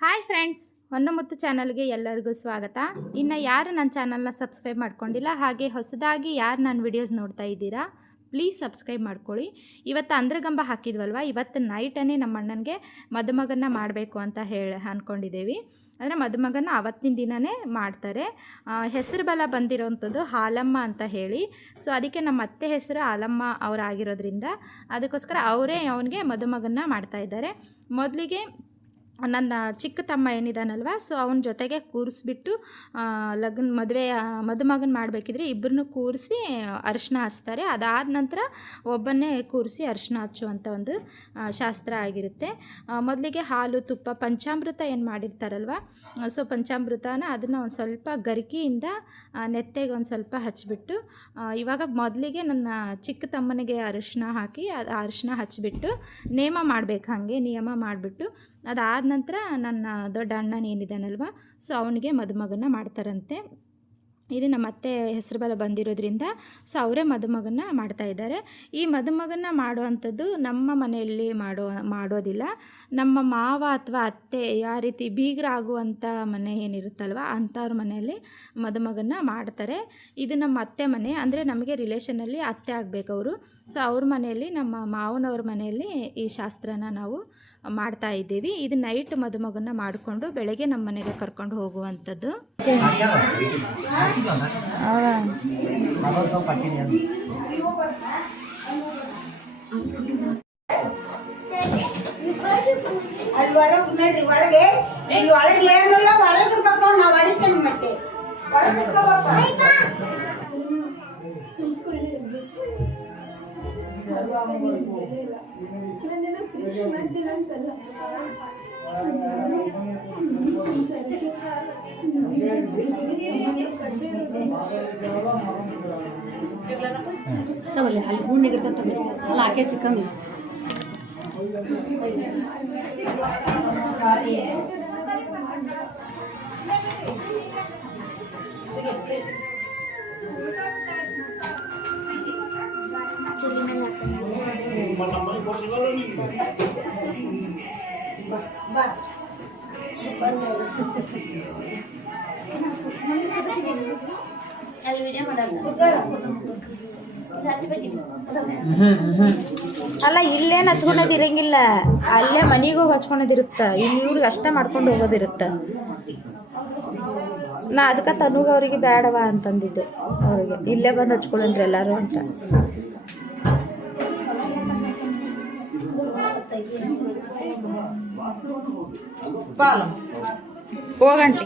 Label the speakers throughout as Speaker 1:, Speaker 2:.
Speaker 1: Hi friends ಹೊನ್ನಮುತ್ತು ಚಾನಲ್ಗೆ ಎಲ್ಲರಿಗೂ ಸ್ವಾಗತ. ಇನ್ನು ಯಾರು ನನ್ನ ಚಾನಲ್ನ ಸಬ್ಸ್ಕ್ರೈಬ್ ಮಾಡ್ಕೊಂಡಿಲ್ಲ, ಹಾಗೆ ಹೊಸದಾಗಿ ಯಾರು ನನ್ನ ವಿಡಿಯೋಸ್ ನೋಡ್ತಾ ಇದ್ದೀರಾ ಪ್ಲೀಸ್ ಸಬ್ಸ್ಕ್ರೈಬ್ ಮಾಡ್ಕೊಳ್ಳಿ. ಇವತ್ತು ಅಂದ್ರಗಂಬ ಹಾಕಿದ್ವಲ್ವ, ಇವತ್ತು ನೈಟನ್ನೇ ನಮ್ಮ ಅಣ್ಣನಿಗೆ ಮದುಮಗನ್ನ ಮಾಡಬೇಕು ಅಂತ ಹೇಳಿ ಅಂದ್ಕೊಂಡಿದ್ದೀವಿ ಅಂದರೆ ಮದುಮಗನ ಅವತ್ತಿನ ದಿನವೇ ಮಾಡ್ತಾರೆ. ಹೆಸರು ಬಲ ಬಂದಿರೋವಂಥದ್ದು ಹಾಲಮ್ಮ ಅಂತ ಹೇಳಿ. ಸೊ ಅದಕ್ಕೆ ನಮ್ಮ ಅತ್ತೆ ಹೆಸರು ಹಾಲಮ್ಮ ಅವರಾಗಿರೋದ್ರಿಂದ ಅದಕ್ಕೋಸ್ಕರ ಅವರೇ ಅವನಿಗೆ ಮದುಮಗನ್ನ ಮಾಡ್ತಾ ಇದ್ದಾರೆ. ಮೊದಲಿಗೆ ನನ್ನ ಚಿಕ್ಕ ತಮ್ಮ ಏನಿದಾನಲ್ವ ಸೊ ಅವನ ಜೊತೆಗೆ ಕೂರಿಸ್ಬಿಟ್ಟು ಲಗ್ನ ಮದುವೆ ಮದುಮಗನ ಮಾಡಬೇಕಿದ್ರೆ ಇಬ್ಬರನ್ನೂ ಕೂರಿಸಿ, ಅರಿಶಿನ ಹಚ್ತಾರೆ. ಅದಾದ ನಂತರ ಒಬ್ಬನ್ನೇ ಕೂರಿಸಿ ಅರಿಶಿನ ಹಚ್ಚುವಂಥ ಒಂದು ಶಾಸ್ತ್ರ ಆಗಿರುತ್ತೆ. ಮೊದಲಿಗೆ ಹಾಲು, ತುಪ್ಪ, ಪಂಚಾಮೃತ ಏನು ಮಾಡಿರ್ತಾರಲ್ವ, ಸೊ ಪಂಚಾಮೃತನ ಅದನ್ನು ಒಂದು ಸ್ವಲ್ಪ ಗರಿಕೆಯಿಂದ ನೆತ್ತೆಗೆ ಒಂದು ಸ್ವಲ್ಪ ಹಚ್ಚಿಬಿಟ್ಟು ಇವಾಗ ಮೊದಲಿಗೆ ನನ್ನ ಚಿಕ್ಕ ತಮ್ಮನಿಗೆ ಅರಿಶಿನ ಹಾಕಿ, ಅದು ಅರಿಶಿನ ಹಚ್ಚಿಬಿಟ್ಟು ನೇಮ ಮಾಡಬೇಕು ಹಾಗೆ, ನಿಯಮ ಮಾಡಿಬಿಟ್ಟು ಅದಾದ ನಂತರ ನನ್ನ ದೊಡ್ಡ ಅಣ್ಣನ ಏನಿದ್ದಾನಲ್ವ ಸೊ ಅವನಿಗೆ ಮದುಮಗನ ಮಾಡ್ತಾರಂತೆ. ಇಲ್ಲಿ ನಮ್ಮ ಅತ್ತೆ ಹೆಸರು ಬಲ ಬಂದಿರೋದ್ರಿಂದ ಸೊ ಅವರೇ ಮದುಮಗನ್ನ ಮಾಡ್ತಾ ಇದ್ದಾರೆ. ಈ ಮದುಮಗನ್ನ ಮಾಡುವಂಥದ್ದು ನಮ್ಮ ಮನೆಯಲ್ಲಿ ಮಾಡೋ, ಮಾಡೋದಿಲ್ಲ. ನಮ್ಮ ಮಾವ ಅಥವಾ ಅತ್ತೆ ಯಾವ ರೀತಿ ಬೀಗರಾಗುವಂಥ ಮನೆ ಏನಿರುತ್ತಲ್ವ ಅಂಥವ್ರ ಮನೆಯಲ್ಲಿ ಮದುಮಗನ್ನ ಮಾಡ್ತಾರೆ. ಇದು ನಮ್ಮ ಅತ್ತೆ ಮನೆ, ಅಂದರೆ ನಮಗೆ ರಿಲೇಷನಲ್ಲಿ ಅತ್ತೆ ಆಗಬೇಕು ಅವರು. ಸೊ ಅವ್ರ ಮನೆಯಲ್ಲಿ, ನಮ್ಮ ಮಾವನವ್ರ ಮನೆಯಲ್ಲಿ ಈ ಶಾಸ್ತ್ರನ ನಾವು ಮಾಡ್ತಾ ಇದ್ದೀವಿ. ಇದು ನೈಟ್ ಮದುಮಗನ್ನ ಮಾಡಿಕೊಂಡು ಬೆಳಗ್ಗೆ ನಮ್ಮ ಮನೆಗೆ ಕರ್ಕೊಂಡು ಹೋಗುವಂಥದ್ದು.
Speaker 2: ಅದೊಂದು ಸ್ವಲ್ಪ ಹಾಕಿನಿ ಅಂತ
Speaker 3: ಅಲ್ಲಿ ಒಳಗೆ ನೋಡ್ರಿ ಒಳಗೆ ಇಲ್ಲಿ ಒಳಗೆ ಏನಿಲ್ಲ ಹೊರಗೆ ಇರ್ಬೇಕು ನಾವು ಹೊಡಿತೇನೆ ಮತ್ತೆ ಒಳಗೆ
Speaker 4: ತಗೊಳ್ಳಿ ಅಲ್ಲಿ ಗುಂಡಿಗಿರ್ತದೆ ತಗೊಳ್ಳಿ. ಅಲ್ಲಿ ಹಾಕಿ ಚಿಕ್ಕಮ್ಮಿ ಅಲ್ಲಿ ವಿಡಿಯೋ
Speaker 1: ಅಲ್ಲ ಇಲ್ಲೇನು ಹಚ್ಕೊಳೋದು ಇರಂಗಿಲ್ಲ. ಅಲ್ಲೇ ಮನೆಗೆ ಹೋಗಿ ಹಚ್ಕೊಳೋದಿರುತ್ತೆ ಇಲ್ಲಿ ಇವ್ರಿಗೆ ಅಷ್ಟೇ ಮಾಡ್ಕೊಂಡು ಹೋಗೋದಿರುತ್ತ ನಾ ಅದಕ್ಕೆ ತನುಗ ಅವರಿಗೆ ಬೇಡವಾ ಅಂತಂದಿದ್ದೆ ಅವ್ರಿಗೆ. ಇಲ್ಲೇ ಬಂದು ಹಚ್ಕೊಳ್ಳನ್ರಿ ಎಲ್ಲರೂ ಅಂತ. ಹೋಗಂಟಿ.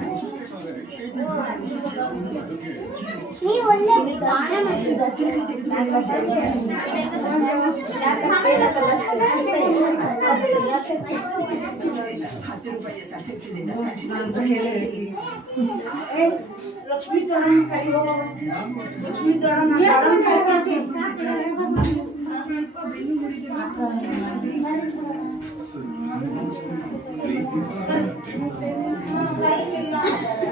Speaker 2: ಹೋಗಿ
Speaker 3: लक्ष्मी तोरण करी हो लक्ष्मी तोरण तोरण
Speaker 2: करके थे Thank
Speaker 1: you.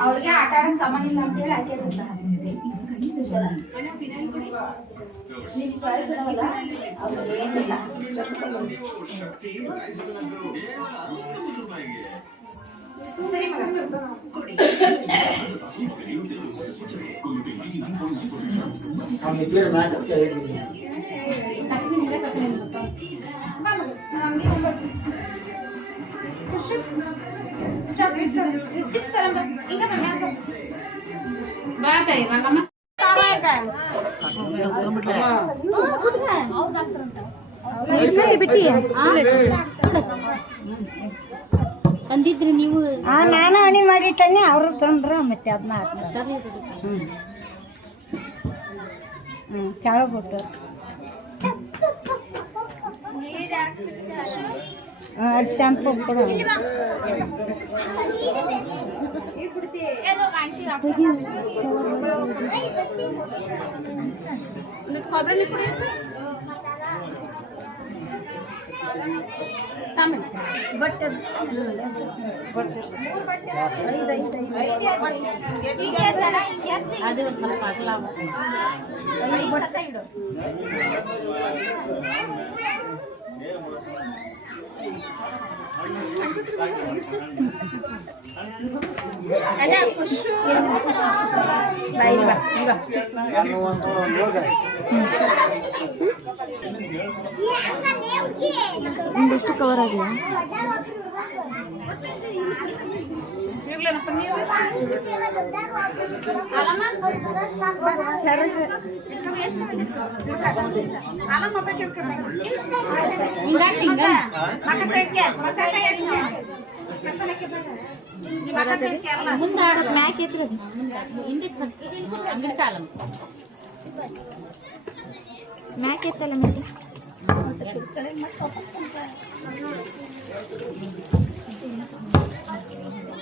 Speaker 1: ಅವ್ರಿಗೆ ಆಟ ಆಡೋ ಸಾಮಾನ್ ಇಲ್ಲ ಅಂತ ಹೇಳಿ ಹಾಕಿದ್ರು ನಿಮ್ ಕಳಿಸಿದವಲ್ಲ ಅವ್ರಿಗೆ ಏನಿಲ್ಲ
Speaker 2: ಸರಿ ಮಗ
Speaker 4: ಬಿಟ್ಟಿ ನೀವು
Speaker 3: ಆ ನಾನು ಅಣಿ ಮಾಡಿಟ್ಟನೆ ಅವರು ತಂದ್ರ ಮತ್ತೆ ಅದನ್ನ ಹ್ಞೂ ಹ್ಞೂ ಕೆಳಗೆ ಅದು ಶಾಂಪು ಕೊಡು ಬಟ್
Speaker 4: ಅದು ಒಂದು ಸ್ವಲ್ಪ ಅಗಲ
Speaker 1: ನಿಮ್ದೆಷ್ಟು ಕವರ್ ಆಗಿಲ್ಲ
Speaker 4: ಮ್ಯಾಕ್ ಎತ್ರ ಹಿಂದೆ ಅಂಗಡಿ ಕಾಲಂ
Speaker 1: ಮ್ಯಾಕ್ ಎತ್ತಲ್ಲ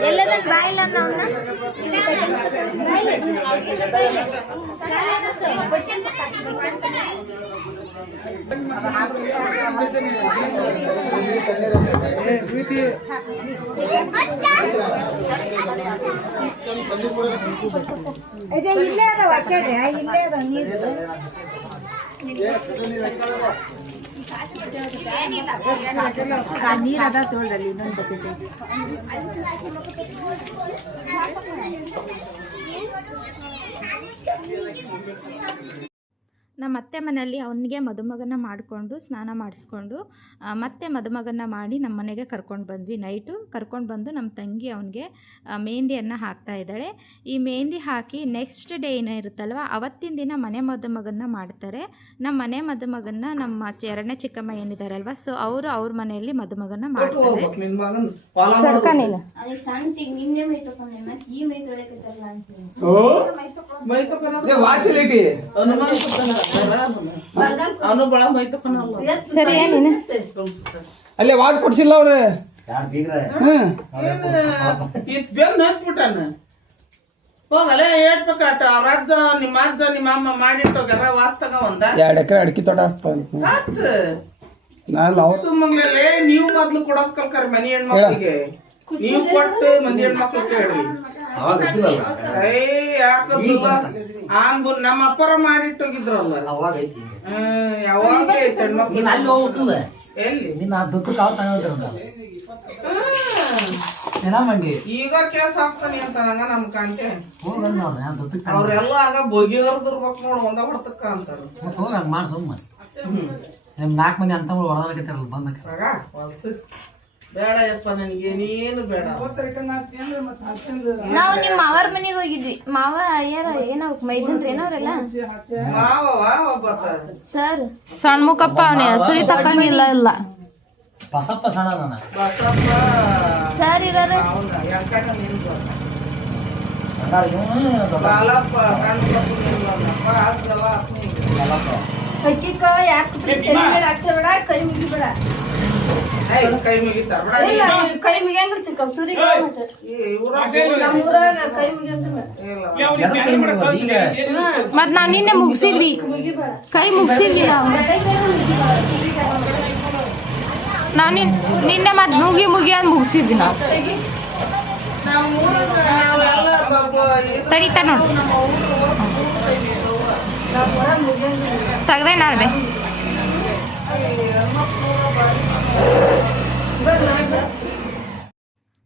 Speaker 1: ಮೇಲೆ
Speaker 3: ಇದೆ ಇಲ್ಲೇ ಅದಾವ ಕೇಳ್ರಿ ಇಲ್ಲೇ ಅದಾವ ನೀರು
Speaker 1: ನೀರು ಅದ ತೊಗೊಳ್ರಿ ಇನ್ನೊಂದು ಬಕೆಟ್ ನಮ್ಮ ಅತ್ತೆ ಮನೆಯಲ್ಲಿ ಅವನಿಗೆ ಮದುಮಗನ ಮಾಡಿಕೊಂಡು ಸ್ನಾನ ಮಾಡಿಸ್ಕೊಂಡು ಮತ್ತೆ ಮದುಮಗನ ಮಾಡಿ ನಮ್ಮ ಮನೆಗೆ ಕರ್ಕೊಂಡು ಬಂದ್ವಿ. ನೈಟು ಕರ್ಕೊಂಡು ಬಂದು ನಮ್ಮ ತಂಗಿ ಅವನಿಗೆ ಮೆಹಂದಿಯನ್ನು ಹಾಕ್ತಾ ಇದ್ದಾಳೆ. ಈ ಮೆಹಂದಿ ಹಾಕಿ ನೆಕ್ಸ್ಟ್ ಡೇ ಏನೋ ಇರುತ್ತಲ್ವ ಅವತ್ತಿನ ದಿನ ಮನೆ ಮದುಮಗನ್ನ ಮಾಡ್ತಾರೆ. ನಮ್ಮ ಮನೆ ಮದುಮಗನ್ನ ನಮ್ಮ ಎರಡನೇ ಚಿಕ್ಕಮ್ಮ ಏನಿದಾರಲ್ವ ಸೊ ಅವರು ಅವ್ರ ಮನೆಯಲ್ಲಿ ಮದುಮಗನ್ನ ಮಾಡ್ತಾರೆ.
Speaker 5: ಮೈ
Speaker 1: ಸರಿ ಏನಿನ
Speaker 6: ಅಲ್ಲೇ ವಾಚ್ ಕೊಡ್ಸಿಲ್ಲ ಅವ್ರು.
Speaker 2: ಯಾರು ಬೀಗ್ರೆ?
Speaker 7: ಇದ್ ಬೆನ್ ಹತ್ಬಿಟ್ಟಾನ ಹೋಗಲ್ಲ ಹೇಳ್ಬೇಕಾಟ ಅವ್ರ ಅಜ್ಜ ನಿಮ್ಮ ಅಜ್ಜ ನಿಮ್ಮ ಅಮ್ಮ ಮಾಡಿಟ್ಟೋಗ್ಯಾರ ವಾಸ್ತಗ ಒಂದ?
Speaker 6: ಎರಡು ಎಕರೆ ಅಡಿಕೆ ತೋಟ
Speaker 7: ಸುಮ್ಮನೆ ನೀವು ಮೊದ್ಲು ಕೊಡೋದ್ ಕಲ್ಕರ್ ಮನಿ ಹೆಣ್ಮಕ್ಳಿಗೆ. ನೀವು ಕೊಟ್ಟು ಮಂದಿ ಹೆಣ್ಮಕ್ಳು ಕೇಳ್ರಿ
Speaker 2: ಅವಾಗ ಗೊತ್ತಿಲ್ಲಲ್ಲ
Speaker 7: ಏ ಯಾಕಂದಿಲ್ಲ ಆಂಬು ನಮ್ಮ ಅಪ್ಪರ ಮಾಡಿಟ್ಟೋಗಿದ್ರಲ್ಲ
Speaker 2: ಅವಾಗ ಐತಿ
Speaker 7: ಹ್ಮ್ ಯಾವಾಗ ಐತೆ ಹೆಣ್ಮಕ್ಳು?
Speaker 2: ನೀನ್ ಅಲ್ಲಿ ಹೋಗ್ಬೇಕಲ್ಲ
Speaker 7: ಎಲ್ಲಿ?
Speaker 2: ನಿನ್ನ ತಗೊಂಡಿರಲ್ಲ
Speaker 7: ಈಗ ಕೇಸ್ ಹಾಕ್ತಾನೆ ಅಂತ ನಂಗ ನಮ್ ಕಾಂತೆ ಅವ್ರೆಲ್ಲ ಆಗ ಬಗೆ ಹರಿದಿರ್ಬೇಕು ನೋಡು ಒಂದ ಹೊಡ್ತಕ್ಕ ಅಂತಾರ.
Speaker 2: ಮತ್ತೆ ಹೋಗಿ ಹಂಗೆ ಮಾಡಿ. ಸುಮ್ಮ ನಿಮ್ ನಾಲ್ಕು ಮಂದಿ ಅಂತ ಹೊರದಾಗ ಬಂದಕ್ಕೆ.
Speaker 7: ಹೊಲ್ಸು. ಬೇಡ ಯಪ್ಪ ನನಗೆ ನೀನು ಬೇಡ.
Speaker 5: ನಾವು ನಿಮ್ಮ ಮಾವರ ಮನೆಗೆ ಹೋಗಿದ್ವಿ. ಮಾವ ಯಾರ ಏನೋ ಮೈದನ್ರಿ ಏನವ್ರೆಲ್ಲ?
Speaker 7: ಒಬ್ಬತ್ತ
Speaker 5: ಸರ್.
Speaker 1: ಸಣ್ಮುಖಪ್ಪ ಅವನೇ ಹೆಸರಿ ತಕ್ಕಂಗಿಲ್ಲ ಇಲ್ಲ
Speaker 2: ಸಣ್ಣ
Speaker 7: ಬಸಪ್ಪ.
Speaker 5: ಸರ್ ಇರೋರು?
Speaker 7: ಬಾಲಪ್ಪ ಸಣ್ಣ
Speaker 5: ಅಕ್ಕಿಕ ಯಾಕೆ ತಲೆ ಮೇಲೆ ಹಾಕ್ಸಬೇಡ ಕೈ ಮುಗಿಬೇಡ.
Speaker 7: ಕೈ ಮುಗಿತಾರ
Speaker 5: ಇಲ್ಲ ಕೈ ಮುಗಿಯಂಗಿಲ್ಲ ಚಿಕ್ಕ ಸುರಿಗೆ ನಮ್ಮೂರಾಗ ಕೈ ಮುಗಿಯಂಗಿಲ್ಲ
Speaker 1: ಮತ್ತು. ನಾವು ನಿನ್ನೆ ಮುಗಿಸಿದ್ವಿ. ಕೈ ಮುಗಿಸಿದ್ವಿ. ನಾವು ನಾವು ನಿನ್ ನಿನ್ನೆ ಮತ್ತೆ ಮುಗಿ ಮುಗಿ ಅಂತ ಮುಗಿಸಿದ್ವಿ ನಾವು. ತಡಿತಾ ನೋಡು. ತೆಗ್ದೆ ನಾಳೆ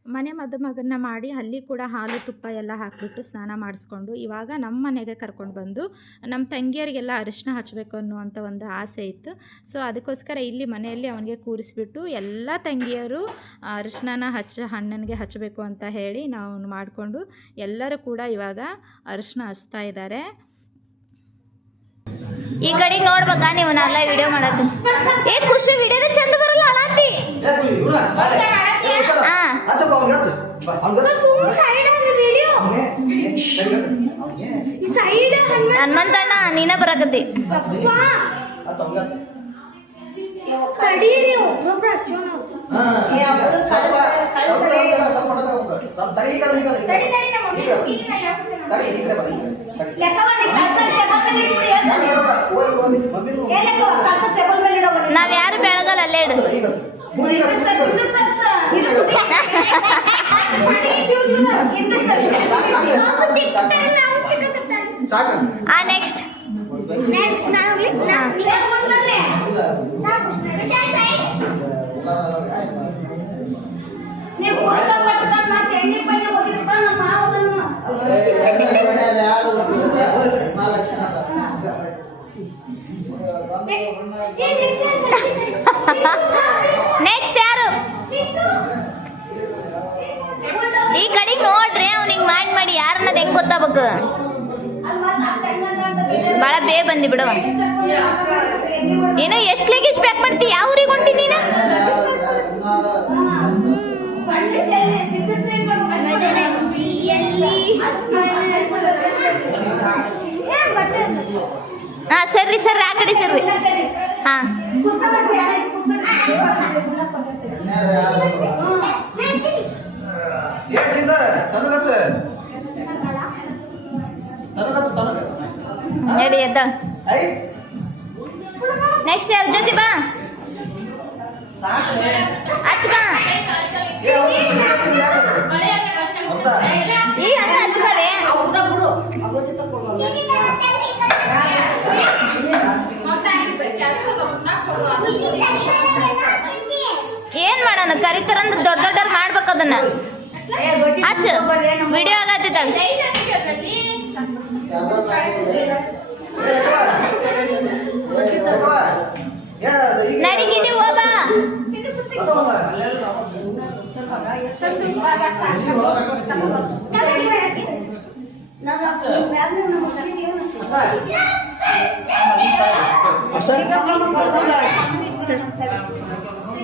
Speaker 1: ಮನೆ ಮದುಮಗನ್ನ ಮಾಡಿ ಅಲ್ಲಿ ಕೂಡ ಹಾಲು, ತುಪ್ಪ ಎಲ್ಲ ಹಾಕಿಬಿಟ್ಟು ಸ್ನಾನ ಮಾಡಿಸ್ಕೊಂಡು ಇವಾಗ ನಮ್ಮ ಮನೆಗೆ ಕರ್ಕೊಂಡು ಬಂದು ನಮ್ಮ ತಂಗಿಯರಿಗೆಲ್ಲ ಅರಿಶಿನ ಹಚ್ಚಬೇಕು ಅನ್ನುವಂಥ ಒಂದು ಆಸೆ ಇತ್ತು. ಸೊ ಅದಕ್ಕೋಸ್ಕರ ಇಲ್ಲಿ ಮನೆಯಲ್ಲಿ ಅವನಿಗೆ ಕೂರಿಸ್ಬಿಟ್ಟು ಎಲ್ಲ ತಂಗಿಯರು ಅರಿಶಿನ ಹಚ್ಚ ಹಣ್ಣನಿಗೆ ಹಚ್ಚಬೇಕು ಅಂತ ಹೇಳಿ ನಾವು ಮಾಡಿಕೊಂಡು ಎಲ್ಲರೂ ಕೂಡ ಇವಾಗ ಅರಿಶಿನ ಹಚ್ತಾ ಇದ್ದಾರೆ.
Speaker 8: ಈ ಕಡೆಗೆ ನೋಡ್ಬೇಕಾ ನೀವು ನಾಲ್ಲ ವಿಡಿಯೋ ಮಾಡಕ್ಕೆ ಏ ಖುಷಿ ವಿಡಿಯೋದ ಚಂದ ಬರಲ್ಲ ಅಳತಿ ಹಾ ಹನುಮಂತಣ್ಣ ನೀನ ಬರಕತ್ತಿ ನಾವ್ ಯಾರು ಬೆಳಗಲ್ಲ ಅಲ್ಲೇ ಇಡು. ಆ ನೆಕ್ಸ್ಟ್ ನೆಕ್ಸ್ಟ್
Speaker 5: ನೀವು
Speaker 8: ನೆಕ್ಸ್ಟ್ ಯಾರು? ಈ ಕಡೆಗೆ ನೋಡ್ರಿ, ಅವ್ನಿಗೆ ಮಾಡಿ ಮಾಡಿ ಯಾರನ್ನದ ಹೆಂಗ್ ಗೊತ್ತಾಗಬೇಕು? ಭಾಳ ಬೇ ಬಂದಿ ಬಿಡವ ಏನೋ, ಎಷ್ಟು ಲಗೇಜ್ ಪ್ಯಾಕ್ ಮಾಡ್ತಿ? ಯಾವ ಊರಿಗೆ ಹೊಂಟಿ ನೀನು? ಹಾ, ಸರ್ರಿ ಸರ್ ಆ ಕಡೆ ಸರ್ರಿ. ಹಾ ನಡಿ ಎದ್ದ ನೆಕ್ಸ್ಟ್ ಯಾರ ಜೊತೆ ಬಾ ಹಚ್ಚ ಬಾ ಈ ಅನ್ನ ಹಚ್ಚ ಬಾರೆ ಏನ್ ಅಂದ್ರೆ ದೊಡ್ಡ ದೊಡ್ಡ ಮಾಡ್ಬೇಕು ಅದನ್ನ. ಹಚ್ಚ ವಿಡಿಯೋ ಆಗತ್ತಿದ್ದಾಳ ನಡಿಗಿಡಿ ಹೋಗ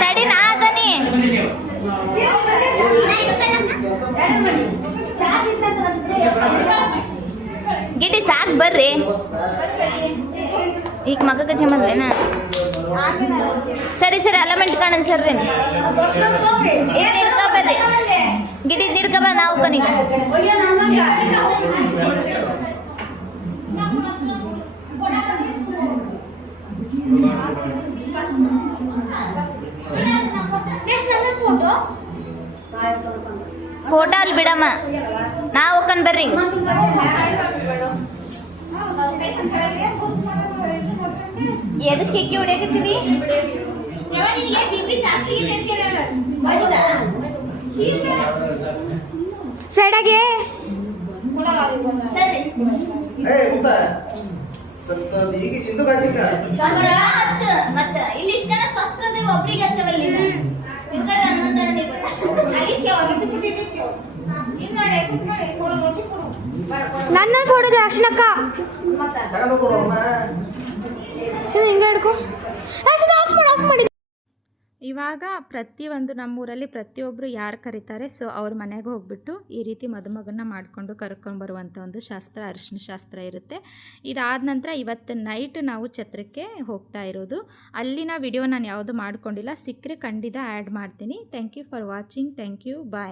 Speaker 8: ತಡಿ ಅದನಿ ಗಿಡಿ ಸಾಕ್ ಬರ್ರಿ. ಈಗ ಮಗಕ್ಕೆ ಜಮಲ್ಲೇನ ಸರಿ ಸರಿ ಅಲಮೆಂಟ್ ಕಾಣನ್ ಹಿಡ್ಕೊಬೇಡಿ ಗಿಡಿ ಹಿಡ್ಕೊಬ ನಾವು ಕನಿಗ ಫೋಟೋ ಅಲ್ಲಿ ಬಿಡಮ್ಮ. ನಾವು ಹೋಗ್ಕೊಂಡ್ ಬರ್ರಿ. ಎದಕ್ಕೆ ಹೆಕ್ಕಿ ಹೊಡಿಯಕತ್ತೀರಿ ಸಡಗೆ ಸರಿ ಸ್ವಲ್ಪ
Speaker 9: ಈಗ ಸಿಂಧು ಹಚ್ಚಿಲ್ಲ ಹಚ್ಚ
Speaker 8: ಮತ್ತ ಇಲ್ಲಿ ಇಷ್ಟ ಶಸ್ತ್ರದ ಒಬ್ರಿಗೆ ಹಚ್ಚವಲ್ಲಿ ನನ್ನ ಥೋಡೆ ದರ್ಶನಕ್ಕ ಹಿಂಗೆ ಹಿಡ್ಕೊ ಆಫ್ ಮಾಡಿ ಆಫ್ ಮಾಡಿ
Speaker 1: ಇವಾಗ ಪ್ರತಿಯೊಂದು ನಮ್ಮೂರಲ್ಲಿ ಪ್ರತಿಯೊಬ್ಬರು ಯಾರು ಕರೀತಾರೆ, ಸೊ ಅವ್ರ ಮನೆಗೆ ಹೋಗ್ಬಿಟ್ಟು ಈ ರೀತಿ ಮದುಮಗನ್ನ ಮಾಡಿಕೊಂಡು ಕರ್ಕೊಂಬರುವಂಥ ಒಂದು ಶಾಸ್ತ್ರ ಅರಿಶಿನ ಶಾಸ್ತ್ರ ಇರುತ್ತೆ. ಇದಾದ ನಂತರ ಇವತ್ತು ನೈಟ್ ನಾವು ಛತ್ರಕ್ಕೆ ಹೋಗ್ತಾ ಇರೋದು. ಅಲ್ಲಿನ ವಿಡಿಯೋ ನಾನು ಯಾವುದು ಮಾಡ್ಕೊಂಡಿಲ್ಲ, ಸಿಕ್ಕರೆ ಖಂಡಿತ ಆ್ಯಡ್ ಮಾಡ್ತೀನಿ. Thank you for watching thank you bye